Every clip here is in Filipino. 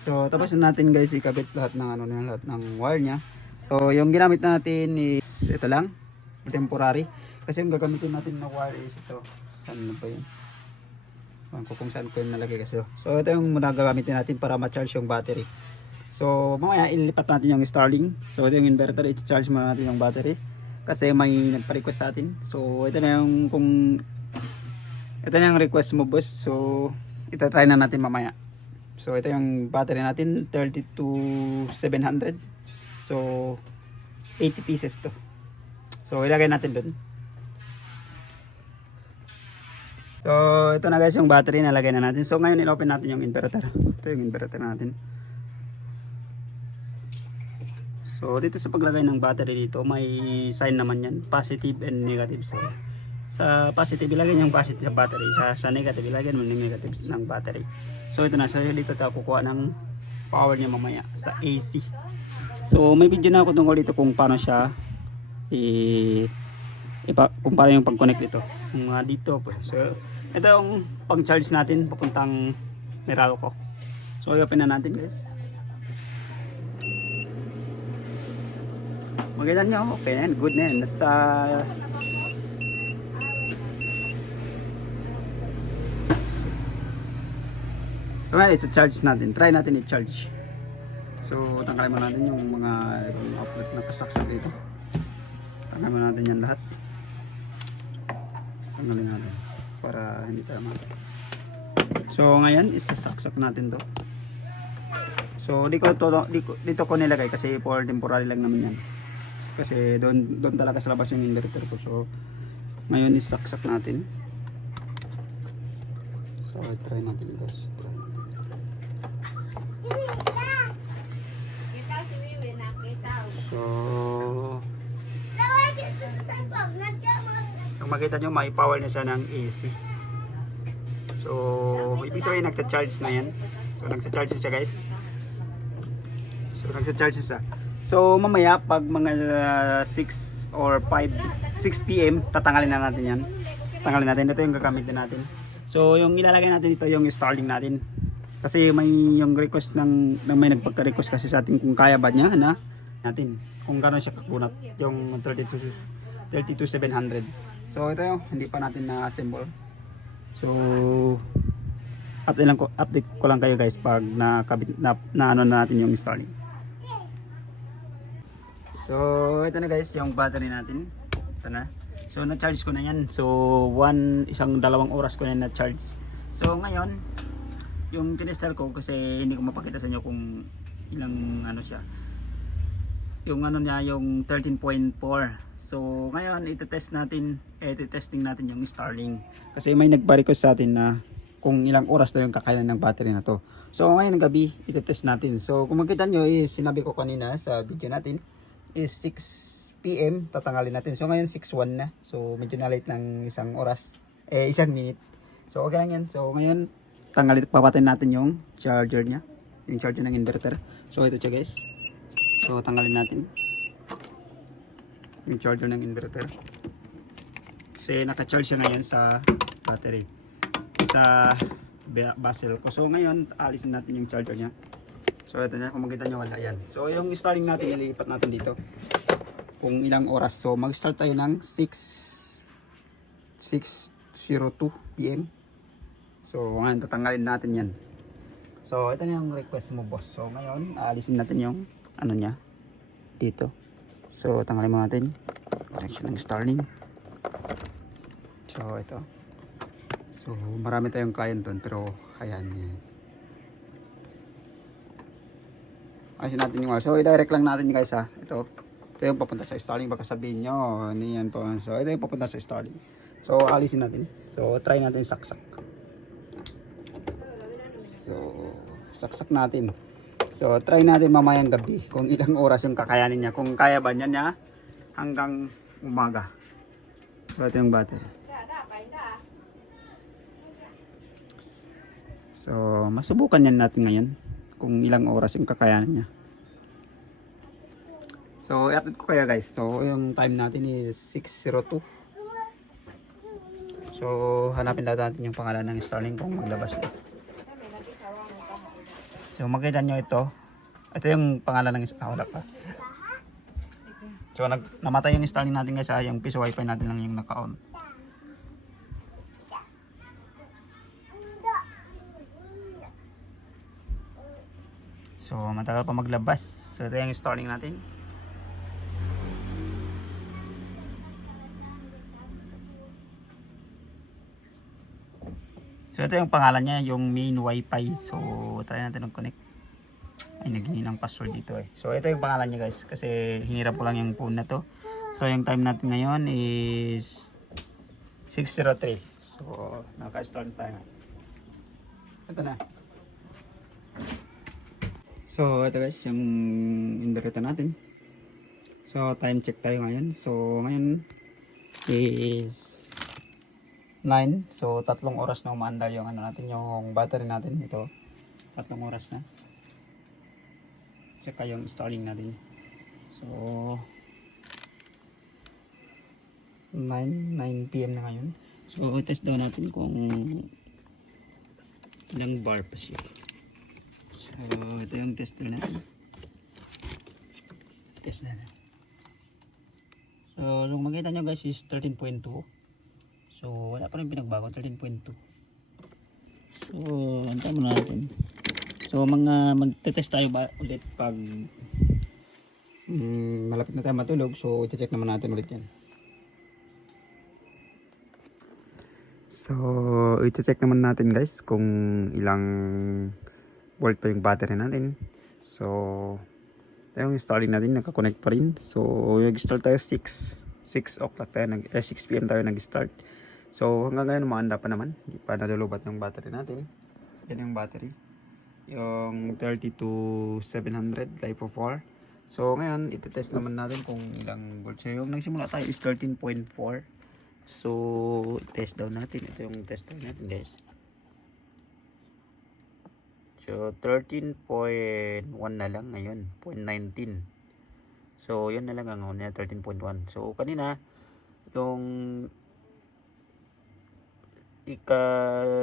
So tapos na natin guys ikabit lahat ng ano na lahat ng wire niya. So yung ginamit natin is ito lang, temporary. Kasi yung gagamitin natin na wire is ito. Saan na ba yun? Kung saan ko yung nalagay kasi. So ito yung muna gagamitin natin para ma-charge yung battery. So mamaya ilipat natin yung Starlink. So ito yung inverter, i-charge muna natin yung battery. Kasi may nagpa-request sa atin. So ito na yung ito na yung request mo boss. So ito try na natin mamaya. So ito yung battery natin, 32700. So 80 pieces to. So ilagay natin dun. So ito na guys yung battery, nalagay na natin. So ngayon in-open natin yung inverter. Ito yung inverter natin. So dito sa paglagay ng battery dito, may sign naman yan, positive and negative. So sa positive ilagay yung positive sa battery, sa negative ilagay mo yung negative ng battery. So ito na, so dito tayo kukuha ng power niya mamaya sa AC. So may video na ako tungkol dito kung paano siya kung paano yung pag-connect dito. Kung dito po. So ito yung pang-charge natin papuntang Meralco. So i-open na natin guys. Maganda nyo, okay na yan, good na yan. Nasa so ngayon, i-charge natin. Try natin i-charge. So tanggalin mo natin yung mga outlet na kasaksak dito. Tanggalin mo natin yan lahat. Tanggalin natin para hindi tayo matay. So ngayon, isasaksak natin to. So dito ko nilagay kasi for temporary lang naman yan. Kasi doon talaga sa labas yung inverter ko. So ngayon isaksak natin. So try natin guys. So kung makita nyo, may power na siya ng AC. So ibig sabihin nagsa-charge na yan. So nagsa-charge siya guys. So nagsa-charge siya. So mamaya pag mga 6 or 6 PM tatanggalin na natin yan. Tanggalin natin. Ito yung gagamitin natin. So yung ilalagay natin dito yung Starlink natin. Kasi may yung request ng may nagpagka-request kasi sa atin kung kaya ba niya na natin. Kung gano'n siya kakunat yung 32700. So ito yung hindi pa natin na-assemble. So update ko lang kayo guys pag nakabit na ano na natin yung Starlink. So ito na guys yung battery natin. Ito na. So na-charge ko na yan. So isang dalawang oras ko na na-charge. So ngayon yung tinester ko kasi hindi ko mapakita sa inyo kung ilang ano siya. Yung ano niya yung 13.4. So ngayon ite-testing natin yung Starlink. Kasi may nagpa-request sa atin na kung ilang oras daw yung kakayanan ng battery na to. So ngayon gabi ite-test natin. So kung makita nyo is sinabi ko kanina sa video natin is 6 PM tatanggalin natin. So ngayon 6:01 na. So medyo na late ng isang oras. Isang minute. So okay lang yan. So ngayon papatayin natin yung charger niya. Yung charger ng inverter. So ito siya guys. So tanggalin natin yung charger ng inverter. Kasi naka-charge siya ngayon sa battery. Sa basel ko. So ngayon alisin natin yung charger niya. So ito na, kung makita nyo wala yan. So yung Starlink natin ilipat natin dito kung ilang oras. So mag start tayo ng 6:02 PM. So ngayon tatanggalin natin yan. So ito na yung request mo boss. So ngayon aalisin natin yung ano niya dito. So tanggalin mo natin connection ng Starlink. So ito. So marami tayong client doon pero ayan yan. Ayusin natin yung so i-direct lang natin guys ha. Ito yung papunta sa Starlink. Baka sabihin nyo niyan po. So ito yung papunta sa Starlink. So alisin natin. So try natin saksak. So saksak natin. So try natin mamayang gabi kung ilang oras yung kakayanin niya. Kung kaya ba niya hanggang umaga. So ito yung battery. So masubukan yan natin ngayon kung ilang oras yung kakayanan niya. So i-update ko kayo guys. So yung time natin is 6:02. So hanapin natin yung pangalan ng Starlink kung maglabas na. So So makita nyo ito. Ito yung pangalan ng wala pa. So namatay yung Starlink natin guys, yung piso wifi natin lang yung naka-on. So matagal pa maglabas. So ito yung Starlink natin. So ito yung pangalan niya, yung main wifi. So try natin mag-connect. Ay naghingi ng password dito eh. So ito yung pangalan niya guys, kasi hinirap ko lang yung phone na to. So yung time natin ngayon is 6:03. So naka-start tayo. Ito na. So ito guys yung inverter natin. So time check tayo ngayon. So ngayon is 9. So 3 oras na umaandar yung ano natin, yung battery natin. Ito 3 oras na. Tsaka yung Starlink natin. So 9 PM na ngayon. So test daw natin kung ilang bar pa siya. So ito yung tester natin. Test na. So yung makita nyo guys is 13.2. So wala pa rin pinagbago, 13.2. So antayin muna natin. So magte-test tayo ba ulit pag malapit na tayo matulog. So i-check naman natin ulit yan. So i-check naman natin guys kung ilang volt pa yung battery natin. So yung Starlink natin naka-connect pa rin. So nag-start tayo 6 o'clock tayo, 6 PM tayo nag-start. So hanggang ngayon umaanda pa naman, hindi pa nadulubat ng battery natin. Yan yung battery, yung 32700 LiPo4. So ngayon iti-test naman natin kung ilang volts. So yung nagsimula tayo is 13.4. So test daw natin, ito yung test daw natin guys. So 13.1 na lang ngayon, 0.19. So yun na lang ang una, 13.1. So kanina yung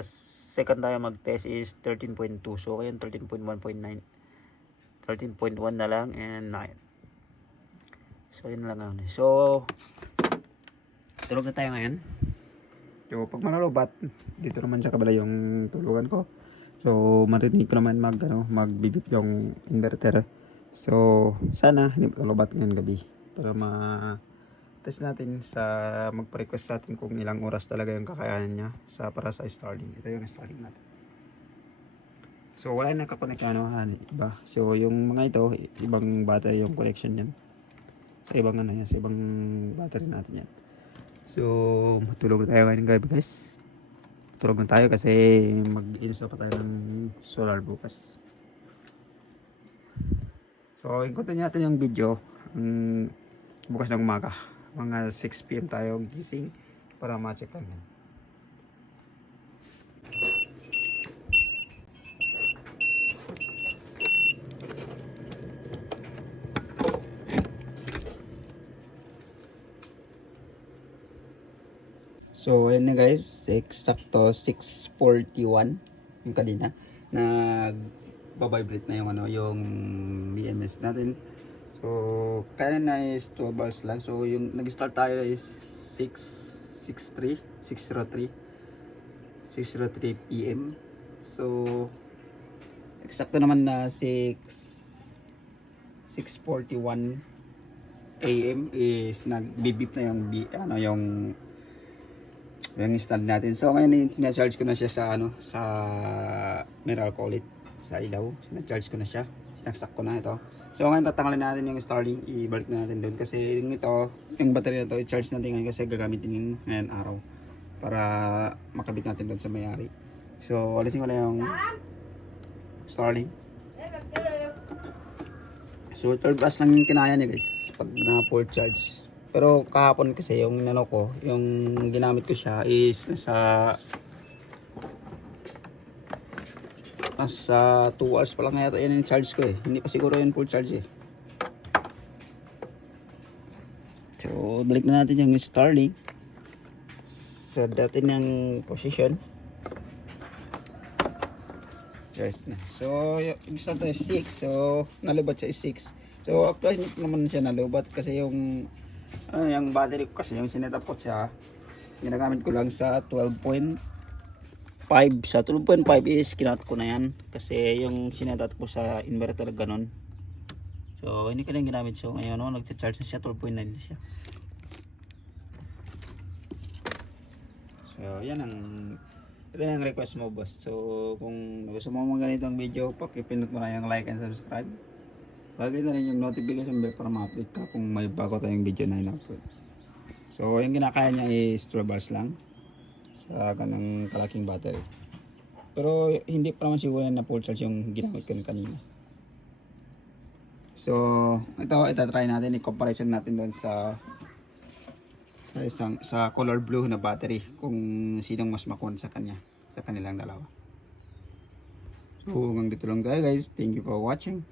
second tayo mag-test is 13.2. So ngayon 13.1.9, 13.1 na lang and 9. So yun na lang ang una. So tulog na tayo ngayon. So pag manalobat, dito naman sa kabila yung tulugan ko. So marinig ko naman magbibip yung inverter. So sana hindi makalobat ngayong gabi para test natin sa magpa-request natin kung ilang oras talaga yung kakayanan niya para sa Starlink. Ito yung Starlink natin. So wala na nakakonect iba. So yung mga ito, ibang battery yung connection niyan. Sa ibang sa ibang battery natin yan. So matulog tayo ngayon gabi guys. Tulog na tayo kasi mag-install pa tayo ng solar bukas. So ikutin natin yung video bukas ng umaga. Mga 6 PM tayo gising para ma-check namin. So ayan na guys, eksakto 6:41 yung kanina. Nag-vibrate na yung yung BMS natin. So kanina is 12 hours lang. So yung nag-start tayo is 6:03 PM. So eksakto naman na 6:41 AM is nag-bip na yung yung stand natin. So ngayon sina-charge ko na siya sa sa mineral colit sa ilaw. Sina-charge ko na siya. Sinaksak ko na ito. So ngayon tatanggalin natin yung Starlink, ibalik na natin doon kasi yung battery na to i-charge natin ngayon kasi gagamitin yung ngayon araw para makabit natin doon sa may-ari. So alisin ko na yung Starlink. So 12 hours lang yung kinaya niya guys pag na full charge. Pero kahapon kasi yung yung ginamit ko siya is nasa 2 hours pa lang yata yan yung charge ko eh. Hindi pa siguro yun full charge eh. So balik na natin yung Starlink sa dati ng position. Charge na. So, yung start na is 6. So, nalubat siya is 6. So, actually, hindi naman siya nalubat kasi yung yung battery ko kasi yung sinetap ko siya, ginagamit ko lang sa 12.5. Sa 12.5 is kinat ko na yan kasi yung sinetap ko sa inverter ganun. So, hindi ko na yung ginamit. So, ngayon, nag-charge na siya, 12.9 na siya. So, yan ang ito na yung request mo, boss. So, kung gusto mo mga ganitong video, pakipindot mo na yung like and subscribe. Lagay na rin yung notification bell para ma-update ka kung may bago tayong video na in-upload. So, yung kinakaya niya is 12 hours lang sa ganang kalaking battery. Pero, hindi pa naman siguro na full charge yung ginamit ko kanina. So, ito itatry natin, i-comparison natin doon sa color blue na battery kung sinong mas makon sa kanya, sa kanilang dalawa. So hanggang dito lang tayo guys, thank you for watching.